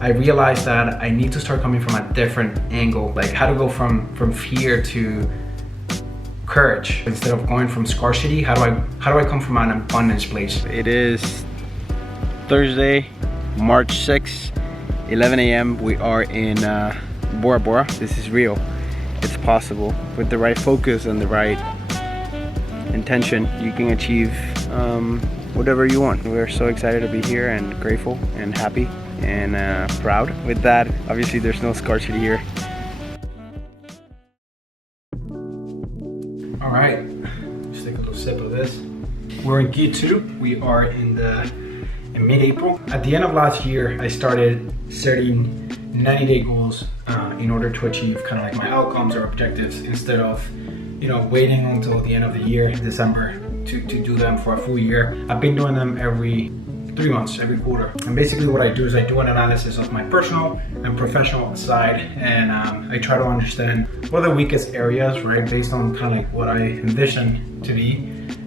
I realized that I need to start coming from a different angle, like how to go from fear to courage. Instead of going from scarcity, how do I come from an abundance place? It is Thursday, March 6th, 11 a.m. We are in Bora Bora. This is real. It's possible. With the right focus and the right intention, you can achieve whatever you want. We're so excited to be here and grateful and happy and proud. With that, obviously there's no scarcity here. All right, let's take a little sip of this. We're in Gear 2. We are in mid-April. At the end of last year, I started setting 90-day goals in order to achieve kind of like my outcomes or objectives, instead of waiting until the end of the year, December, to do them for a full year. I've been doing them every 3 months, every quarter. And basically what I do is I do an analysis of my personal and professional side, and I try to understand what are the weakest areas, right, based on kind of like what I envision to be.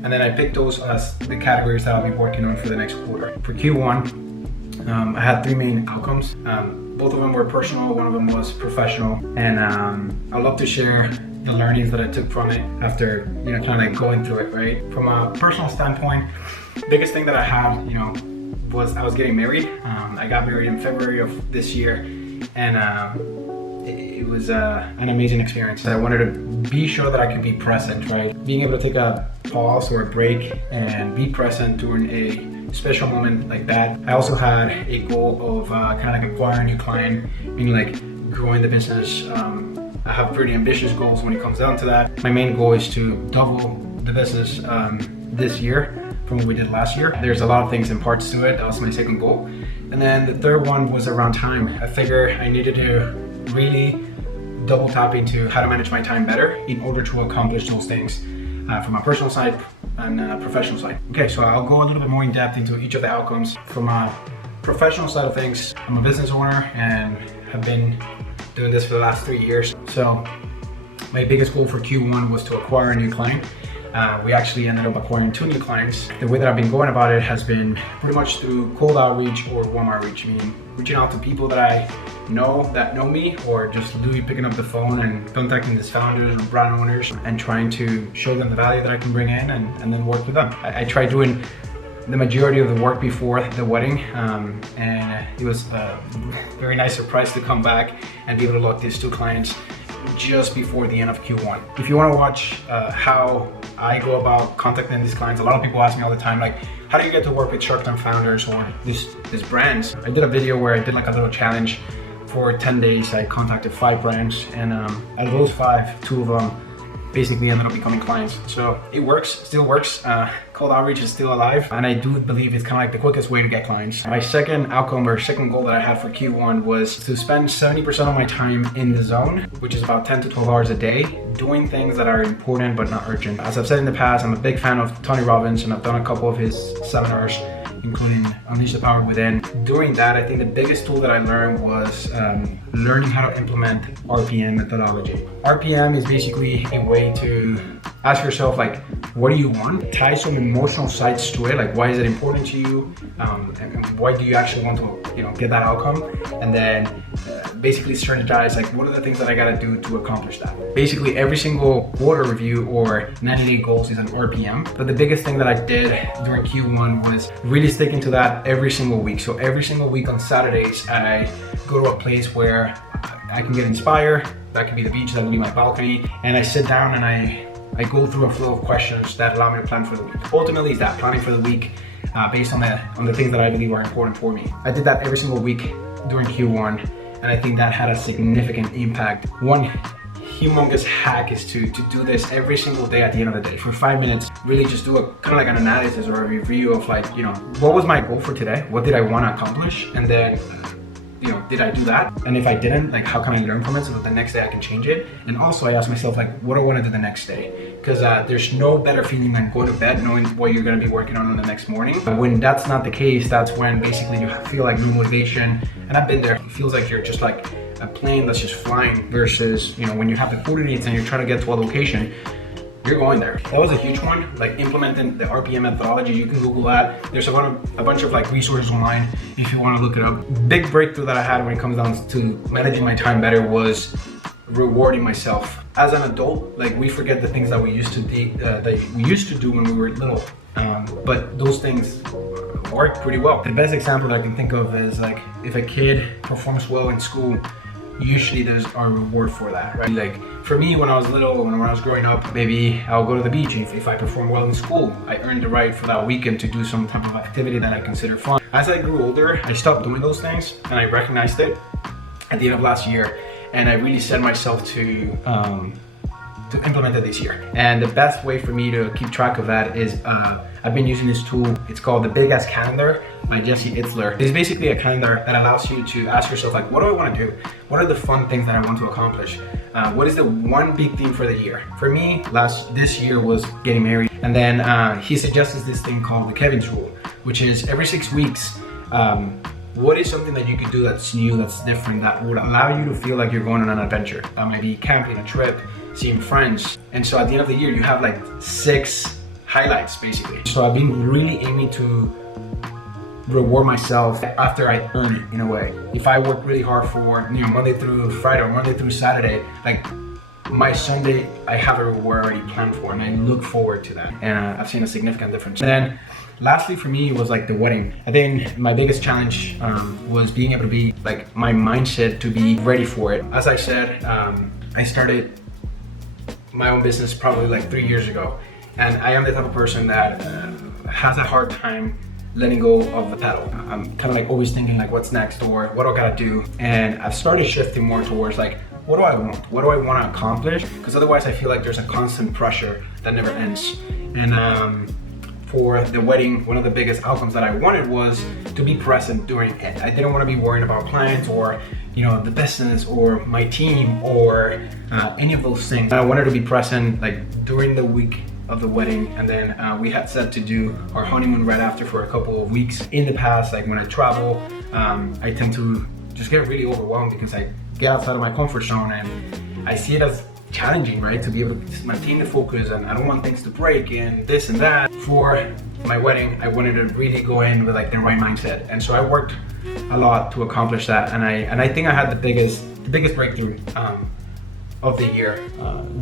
And then I pick those as the categories that I'll be working on for the next quarter. For Q1, I had 3 main outcomes. Both of them were personal, one of them was professional. And I'd love to share the learnings that I took from it after, kind of like going through it, right? From a personal standpoint, biggest thing that I had, was I was getting married. I got married in February of this year, and it was an amazing experience. I wanted to be sure that I could be present, right? Being able to take a pause or a break and be present during a special moment like that. I also had a goal of kind of like acquiring a new client, meaning like growing the business. I have pretty ambitious goals when it comes down to that. My main goal is to double the business this year from what we did last year. There's a lot of things and parts to it. That was my second goal. And then the third one was around time. I figured I needed to really double tap into how to manage my time better in order to accomplish those things from a personal side and professional side. Okay, so I'll go a little bit more in depth into each of the outcomes. From a professional side of things, I'm a business owner and have been doing this for the last 3 years. So my biggest goal for Q1 was to acquire a new client. We actually ended up acquiring 2 new clients. The way that I've been going about it has been pretty much through cold outreach or warm outreach, meaning reaching out to people that I know that know me, or just literally picking up the phone and contacting these founders or brand owners and trying to show them the value that I can bring in and then work with them. I tried doing the majority of the work before the wedding, and it was a very nice surprise to come back and be able to lock these 2 clients just before the end of Q1. If you want to watch how I go about contacting these clients, a lot of people ask me all the time, like, how do you get to work with Shark Tank founders or these brands? I did a video where I did like a little challenge for 10 days. I contacted 5 brands, and out of those 5, 2 of them basically ended up becoming clients. So it works, still works. Cold outreach is still alive, and I do believe it's kind of like the quickest way to get clients. My second outcome or second goal that I had for Q1 was to spend 70% of my time in the zone, which is about 10 to 12 hours a day, doing things that are important but not urgent. As I've said in the past, I'm a big fan of Tony Robbins, and I've done a couple of his seminars, including Unleash the Power Within. During that, I think the biggest tool that I learned was learning how to implement RPM methodology. RPM is basically a way to ask yourself, like, what do you want? Tie some emotional sides to it, like why is it important to you, and why do you actually want to get that outcome, and then basically strategize, like, what are the things that I gotta do to accomplish that. Basically every single quarter review or 90-day goals is an RPM, but the biggest thing that I did during Q1 was really sticking to that every single week. So every single week on Saturdays, I go to a place where I can get inspired. That could be the beach, that could be my balcony, and I sit down and I go through a flow of questions that allow me to plan for the week. Ultimately, it's that planning for the week based on the things that I believe are important for me. I did that every single week during Q1, and I think that had a significant impact. One humongous hack is to do this every single day at the end of the day. For 5 minutes, really just do a kind of like an analysis or a review of, like, what was my goal for today? What did I want to accomplish? And then did I do that? And if I didn't, like, how can I learn from it so that the next day I can change it? And also I ask myself, like, what do I want to do the next day? Because there's no better feeling than going to bed knowing what you're going to be working on the next morning. But when that's not the case, that's when basically you feel like no motivation. And I've been there. It feels like you're just like a plane that's just flying versus, when you have the coordinates and you're trying to get to a location, you're going there. That was a huge one, like implementing the RPM methodology. You can Google that. There's a bunch of like resources online if you want to look it up. Big breakthrough that I had when it comes down to managing my time better was rewarding myself. As an adult, like we forget the things that we used to do when we were little, but those things work pretty well. The best example that I can think of is like if a kid performs well in school, usually there's a reward for that, right? Like for me, when I was little, when I was growing up, maybe I'll go to the beach. If I perform well in school, I earned the right for that weekend to do some type of activity that I consider fun. As I grew older, I stopped doing those things and I recognized it at the end of last year, and I really set myself to implement it this year. And the best way for me to keep track of that is I've been using this tool. It's called the Big Ass Calendar by Jesse Itzler. It's basically a calendar that allows you to ask yourself, like, what do I want to do? What are the fun things that I want to accomplish? What is the one big theme for the year? For me, this year was getting married. And then he suggests this thing called the Kevin's Rule, which is every 6 weeks, what is something that you could do that's new, that's different, that would allow you to feel like you're going on an adventure? That might be camping, a trip, seeing friends. And so at the end of the year, you have like 6 highlights basically. So I've been really aiming to reward myself after I earn it in a way. If I work really hard for Monday through Friday or Monday through Saturday, like my Sunday, I have a reward already planned for, and I look forward to that. And I've seen a significant difference. And then lastly for me was like the wedding. I think my biggest challenge was being able to be like my mindset to be ready for it. As I said, I started my own business probably like 3 years ago. And I am the type of person that has a hard time letting go of the pedal. I'm kind of like always thinking like what's next or what do I gotta do? And I've started shifting more towards like, what do I want? What do I want to accomplish? Because otherwise I feel like there's a constant pressure that never ends. And for the wedding, one of the biggest outcomes that I wanted was to be present during it. I didn't want to be worrying about plans or the business or my team or any of those things. I wanted to be present like during the week of the wedding, and then we had set to do our honeymoon right after for a couple of weeks. In the past, like when I travel, I tend to just get really overwhelmed because I get outside of my comfort zone, and I see it as challenging, right? To be able to maintain the focus, and I don't want things to break and this and that. For my wedding, I wanted to really go in with like the right mindset, and so I worked a lot to accomplish that. And I think I had the biggest breakthrough of the year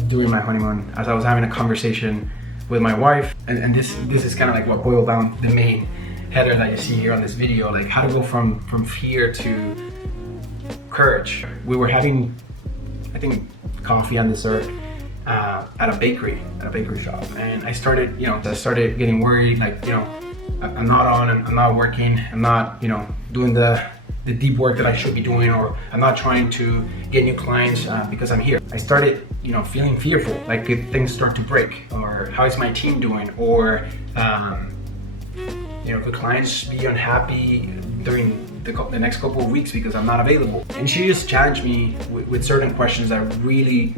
during my honeymoon, as I was having a conversation with my wife, and this is kind of like what boiled down the main header that you see here on this video, like how to go from fear to courage. We were having, I think, coffee and dessert at a bakery shop, and I started getting worried, like I'm not on, I'm not working, I'm not doing the deep work that I should be doing, or I'm not trying to get new clients because I'm here. I started feeling fearful, like if things start to break, or how is my team doing, or the clients be unhappy during the next couple of weeks because I'm not available. And she just challenged me with certain questions that really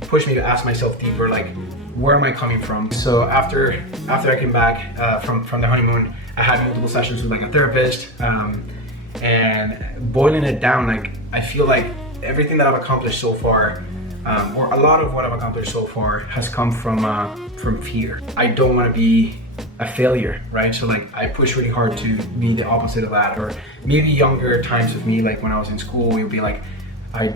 pushed me to ask myself deeper, like where am I coming from? So after I came back from the honeymoon, I had multiple sessions with like a therapist, and boiling it down, like I feel like everything that I've accomplished so far, or a lot of what I've accomplished so far, has come from fear. I don't want to be a failure, right? So like I push really hard to be the opposite of that. Or maybe younger times of me, like when I was in school, it would be like, I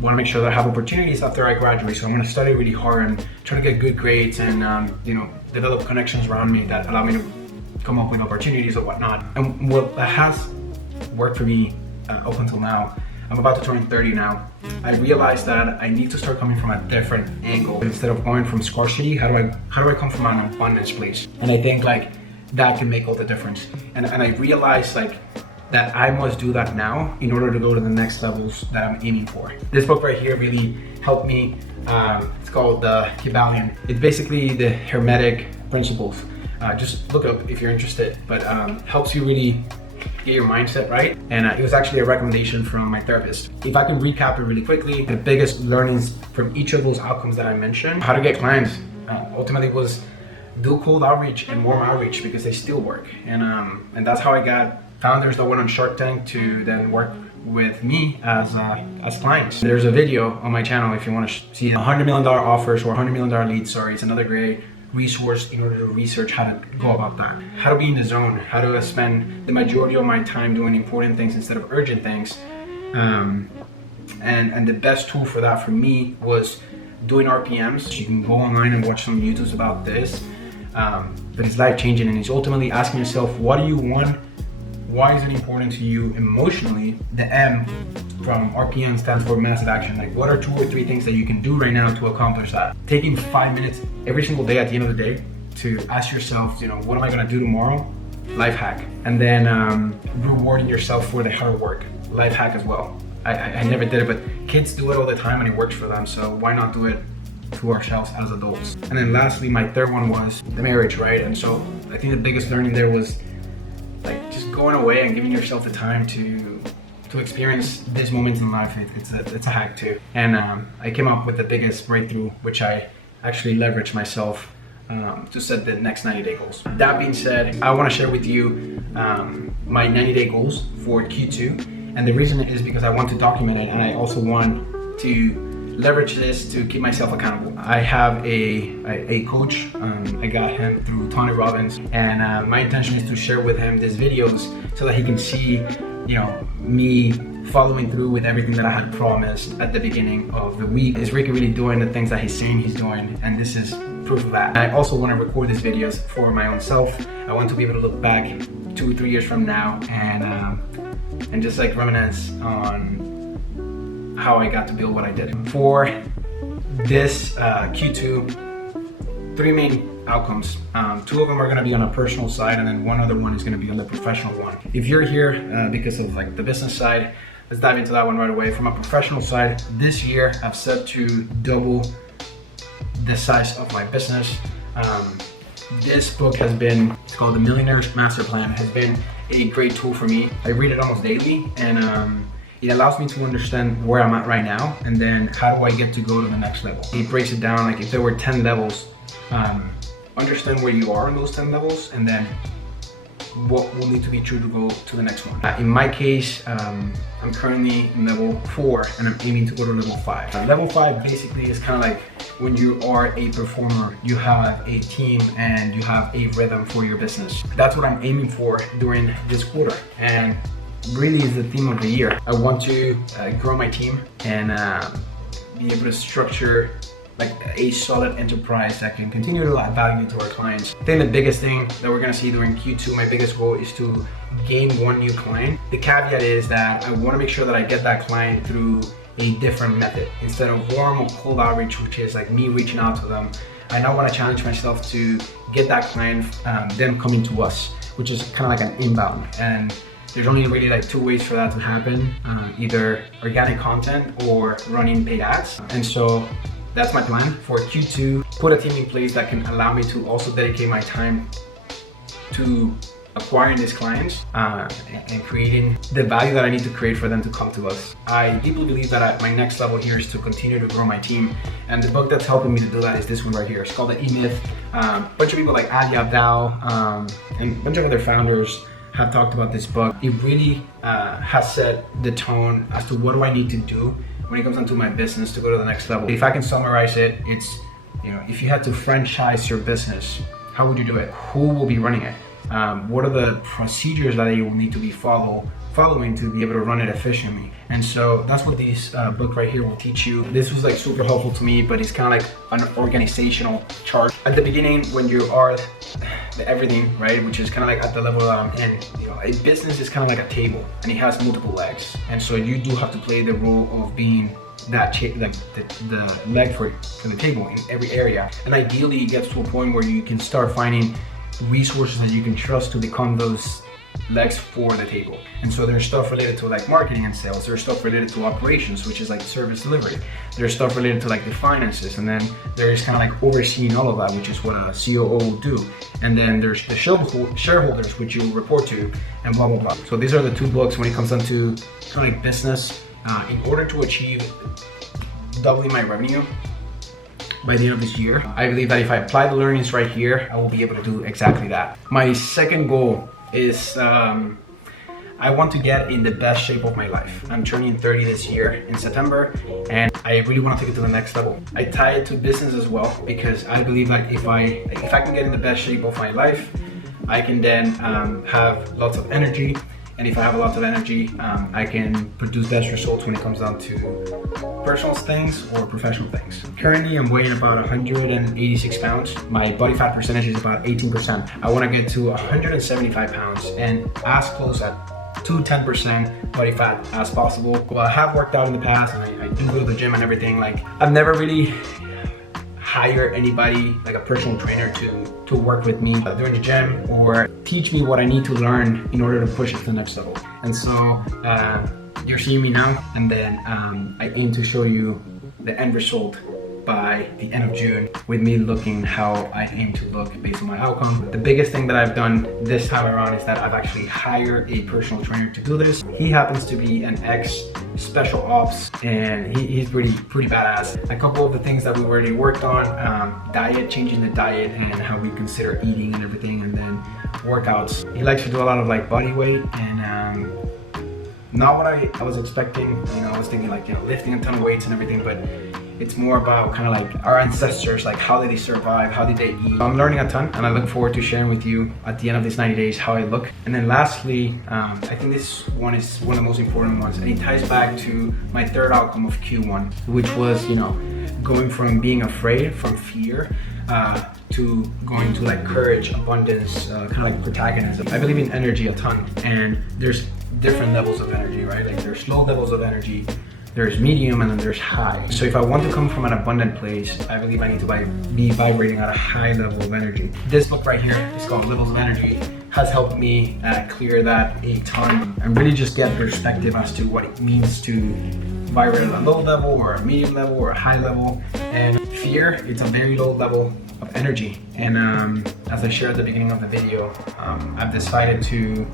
want to make sure that I have opportunities after I graduate, so I'm going to study really hard and try to get good grades and develop connections around me that allow me to come up with opportunities or whatnot. And what has worked for me up until now, I'm about to turn 30 now, I realized that I need to start coming from a different angle. Instead of going from scarcity, how do I come from an abundance place? And I think like that can make all the difference. And I realized like that I must do that now in order to go to the next levels that I'm aiming for. This book right here really helped me. It's called The Kybalion. It's basically the Hermetic principles. Just look up if you're interested, but helps you really get your mindset right. And it was actually a recommendation from my therapist. If I can recap it really quickly, the biggest learnings from each of those outcomes that I mentioned, how to get clients, ultimately was do cold outreach and warm outreach, because they still work. And that's how I got founders that went on Shark Tank to then work with me as clients. There's a video on my channel if you want to see $100 million offers or $100 million leads. Sorry, it's another great resource in order to research how to go about that, how to be in the zone, how to spend the majority of my time doing important things instead of urgent things. And the best tool for that for me was doing RPMs. You can go online and watch some YouTubes about this, but it's life changing, and it's ultimately asking yourself, what do you want? Why is it important to you emotionally? The M from RPM stands for massive action. Like, what are 2 or 3 things that you can do right now to accomplish that? Taking 5 minutes every single day at the end of the day to ask yourself, what am I gonna do tomorrow? Life hack. And then rewarding yourself for the hard work. Life hack as well. I never did it, but kids do it all the time and it works for them. So why not do it to ourselves as adults? And then lastly, my third one was the marriage, right? And so I think the biggest learning there was like just going away and giving yourself the time to experience these moments in life. It's a hack too. And I came up with the biggest breakthrough, which I actually leveraged myself to set the next 90-day goals. That being said, I want to share with you my 90-day goals for Q2. And the reason is because I want to document it, and I also want to leverage this to keep myself accountable. I have a coach. I got him through Tony Robbins, and my intention is to share with him these videos so that he can see, me following through with everything that I had promised at the beginning of the week. Is Ricky really doing the things that he's saying he's doing? And this is proof of that. I also want to record these videos for my own self. I want to be able to look back 2-3 years from now and just like reminisce on how I got to build what I did. For this Q2, 3 main outcomes. 2 of them are going to be on a personal side, and then 1 other one is going to be on the professional one. If you're here because of like the business side, let's dive into that one right away. From a professional side, this year I've set to double the size of my business. This book has been, it's called The Millionaire's Master Plan, has been a great tool for me. I read it almost daily, and it allows me to understand where I'm at right now, and then how do I get to go to the next level. It breaks it down like if there were 10 levels, understand where you are in those 10 levels, and then what will need to be true to go to the next one. In my case, I'm currently in level 4, and I'm aiming to go to level 5. Level 5 basically is kind of like when you are a performer, you have a team and you have a rhythm for your business. That's what I'm aiming for during this quarter, and really is the theme of the year. I want to grow my team and be able to structure like a solid enterprise that can continue to add value to our clients. I think the biggest thing that we're gonna see during Q2, my biggest goal is to gain 1 new client. The caveat is that I wanna make sure that I get that client through a different method. Instead of warm or cold outreach, which is like me reaching out to them, I now wanna challenge myself to get that client, them coming to us, which is kind of like an inbound. And there's only really like 2 ways for that to happen, either organic content or running paid ads. And so that's my plan for Q2, put a team in place that can allow me to also dedicate my time to acquiring these clients and creating the value that I need to create for them to come to us. I deeply believe that my next level here is to continue to grow my team, and the book that's helping me to do that is this one right here. It's called The E-Myth. A bunch of people like Ali Abdaal and a bunch of other founders have talked about this book. It really has set the tone as to what do I need to do when it comes down to my business to go to the next level. If I can summarize it, it's, if you had to franchise your business, how would you do it? Who will be running it? What are the procedures that you will need to be following to be able to run it efficiently? And so that's what this book right here will teach you. This was like super helpful to me, but it's kind of like an organizational chart. At the beginning, when you are the everything, right, which is kind of like at the level that I'm in, a business is kind of like a table and it has multiple legs. And so you do have to play the role of being that the leg for the table in every area. And ideally it gets to a point where you can start finding resources that you can trust to become those legs for the table. And so there's stuff related to like marketing and sales, there's stuff related to operations, which is like service delivery, there's stuff related to like the finances, and then there's kind of like overseeing all of that, which is what a COO will do. And then there's the shareholders, which you will report to, and blah blah blah. So these are the 2 books when it comes down to kind of like business. In order to achieve doubling my revenue by the end of this year, I believe that if I apply the learnings right here, I will be able to do exactly that. My second goal is I want to get in the best shape of my life. I'm turning 30 this year in September, and I really want to take it to the next level. I tie it to business as well because I believe that if I can get in the best shape of my life, I can then have lots of energy. And if I have a lot of energy, I can produce best results when it comes down to personal things or professional things. Currently, I'm weighing about 186 pounds. My body fat percentage is about 18%. I want to get to 175 pounds and as close to 10% body fat as possible. Well, I have worked out in the past, and I do go to the gym and everything. Like, I've never really hire anybody like a personal trainer to work with me during the gym or teach me what I need to learn in order to push it to the next level. And so you're seeing me now, and then I aim to show you the end result by the end of June with me looking how I aim to look based on my outcome. The biggest thing that I've done this time around is that I've actually hired a personal trainer to do this. He happens to be an ex special ops, and he's pretty badass. A couple of the things that we already worked on, diet, changing the diet and how we consider eating and everything, and then workouts. He likes to do a lot of like body weight and not what I was expecting. You know, I was thinking like, you know, lifting a ton of weights and everything, but it's more about kind of like our ancestors, like how did they survive, how did they eat. I'm learning a ton, and I look forward to sharing with you at the end of these 90 days how I look. And then lastly, I think this one is one of the most important ones, and it ties back to my third outcome of Q1, which was, you know, going from being afraid, from fear, to going to like courage, abundance, kind of like protagonism. I believe in energy a ton, and there's different levels of energy, right? Like there's low levels of energy, there's medium, and then there's high. So if I want to come from an abundant place, I believe I need to be vibrating at a high level of energy. This book right here is called Levels of Energy, has helped me clear that a ton and really just get perspective as to what it means to vibrate at a low level or a medium level or a high level. And fear, it's a very low level of energy. And as I shared at the beginning of the video, I've decided to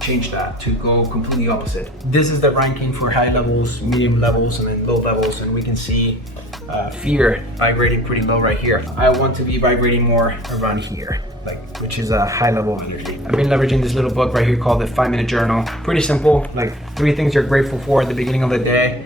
change that to go completely opposite. This is the ranking for high levels, medium levels, and then low levels, and we can see fear vibrating pretty low right here. I want to be vibrating more around here, like, which is a high level of energy. I've been leveraging this little book right here called the 5-Minute Journal. Pretty simple, like 3 things you're grateful for at the beginning of the day.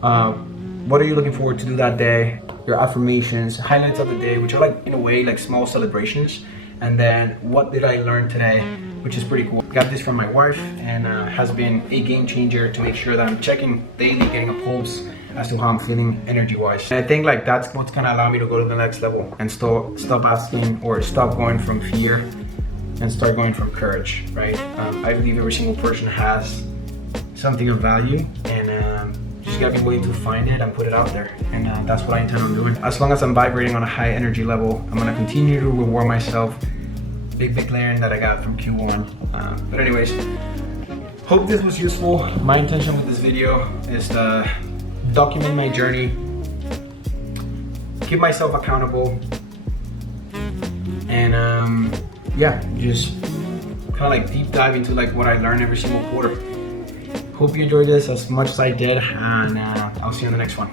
What are you looking forward to do that day? Your affirmations, highlights of the day, which are like, in a way, like small celebrations. And then what did I learn today, which is pretty cool. Got this from my wife, and has been a game changer to make sure that I'm checking daily, getting a pulse as to how I'm feeling energy wise. And I think like that's what's gonna allow me to go to the next level and stop asking or stop going from fear and start going from courage, right? I believe every single person has something of value, and just gotta be willing to find it and put it out there. And that's what I intend on doing. As long as I'm vibrating on a high energy level, I'm gonna continue to reward myself. Big learning that I got from Q1. But anyways, hope this was useful. My intention with this video is to document my journey, keep myself accountable, and yeah, just kind of like deep dive into like what I learned every single quarter. Hope you enjoyed this as much as I did, and I'll see you in the next one.